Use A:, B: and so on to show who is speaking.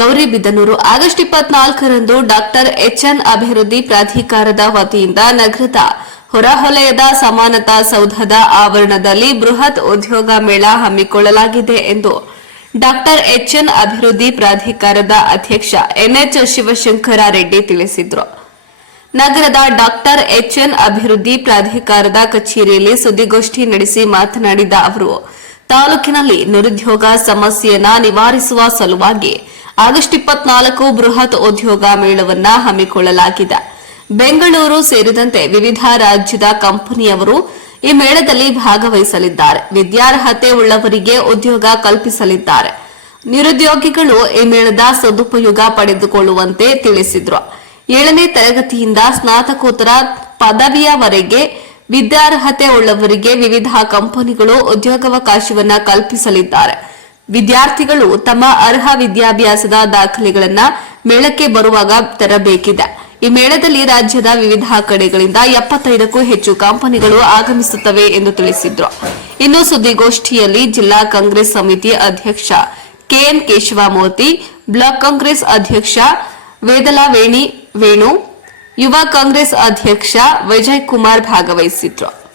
A: Gauribidanur August ಇಪ್ಪತ್ನಾಲ್ಕರಂದು doctor H N ಅಭಿವೃದ್ಧಿ ಪ್ರಾಧಿಕಾರದ ವತಿಯಿಂದ ನಗರದ ಹೊರವಲಯದ ಸಮಾನತಾ ಸೌಧದ ಆವರಣದಲ್ಲಿ ಬೃಹತ್ ಉದ್ಯೋಗ ಮೇಳ ಹಮ್ಮಿಕೊಳ್ಳಲಾಗಿದೆ ಎಂದು ಡಾಕ್ಟರ್ ಎಚ್ಎನ್ ಅಭಿವೃದ್ಧಿ ಪ್ರಾಧಿಕಾರದ ಅಧ್ಯಕ್ಷ ಎನ್ಎಚ್ ಶಿವಶಂಕರ ರೆಡ್ಡಿ ತಿಳಿಸಿದರು. ನಗರದ ಡಾಕ್ಟರ್ ಎಚ್ಎನ್ ಅಭಿವೃದ್ಧಿ ಪ್ರಾಧಿಕಾರದ ಕಚೇರಿಯಲ್ಲಿ ಸುದ್ದಿಗೋಷ್ಠಿ ನಡೆಸಿ ಮಾತನಾಡಿದ ಅವರು, ತಾಲೂಕಿನಲ್ಲಿ ನಿರುದ್ಯೋಗ ಸಮಸ್ಯೆಯನ್ನು ನಿವಾರಿಸುವ ಸಲುವಾಗಿ ಆಗಸ್ಟ್ ಇಪ್ಪತ್ನಾಲ್ಕು ಬೃಹತ್ ಉದ್ಯೋಗ ಮೇಳವನ್ನ ಹಮ್ಮಿಕೊಳ್ಳಲಾಗಿದೆ. ಬೆಂಗಳೂರು ಸೇರಿದಂತೆ ವಿವಿಧ ರಾಜ್ಯದ ಕಂಪನಿಯವರು ಈ ಮೇಳದಲ್ಲಿ ಭಾಗವಹಿಸಲಿದ್ದಾರೆ. ವಿದ್ಯಾರ್ಹತೆ ಉಳ್ಳವರಿಗೆ ಉದ್ಯೋಗ ಕಲ್ಪಿಸಲಿದ್ದಾರೆ. ನಿರುದ್ಯೋಗಿಗಳು ಈ ಮೇಳದ ಸದುಪಯೋಗ ಪಡೆದುಕೊಳ್ಳುವಂತೆ ತಿಳಿಸಿದ್ರು. ಏಳನೇ ತರಗತಿಯಿಂದ ಸ್ನಾತಕೋತ್ತರ ಪದವಿಯವರೆಗೆ ವಿದ್ಯಾರ್ಹತೆ ಉಳ್ಳವರಿಗೆ ವಿವಿಧ ಕಂಪನಿಗಳು ಉದ್ಯೋಗಾವಕಾಶವನ್ನು ಕಲ್ಪಿಸಲಿದ್ದಾರೆ. ವಿದ್ಯಾರ್ಥಿಗಳು ತಮ್ಮ ಅರ್ಹ ವಿದ್ಯಾಭ್ಯಾಸದ ದಾಖಲೆಗಳನ್ನ ಮೇಳಕ್ಕೆ ಬರುವಾಗ ತರಬೇಕಿದೆ. ಈ ಮೇಳದಲ್ಲಿ ರಾಜ್ಯದ ವಿವಿಧ ಕಡೆಗಳಿಂದ ಎಪ್ಪತ್ತೈದಕ್ಕೂ ಹೆಚ್ಚು ಕಂಪನಿಗಳು ಆಗಮಿಸುತ್ತವೆ ಎಂದು ತಿಳಿಸಿದ್ರು. ಇನ್ನು ಸುದ್ದಿಗೋಷ್ಠಿಯಲ್ಲಿ ಜಿಲ್ಲಾ ಕಾಂಗ್ರೆಸ್ ಸಮಿತಿ ಅಧ್ಯಕ್ಷ ಕೆಎನ್ ಕೇಶವಮೂರ್ತಿ, ಬ್ಲಾಕ್ ಕಾಂಗ್ರೆಸ್ ಅಧ್ಯಕ್ಷ ವೇದಲಾ ವೇಣಿ ವೇಣು, ಯುವ ಕಾಂಗ್ರೆಸ್ ಅಧ್ಯಕ್ಷ ವಿಜಯ್ ಕುಮಾರ್ ಭಾಗವಹಿಸಿದ್ರು.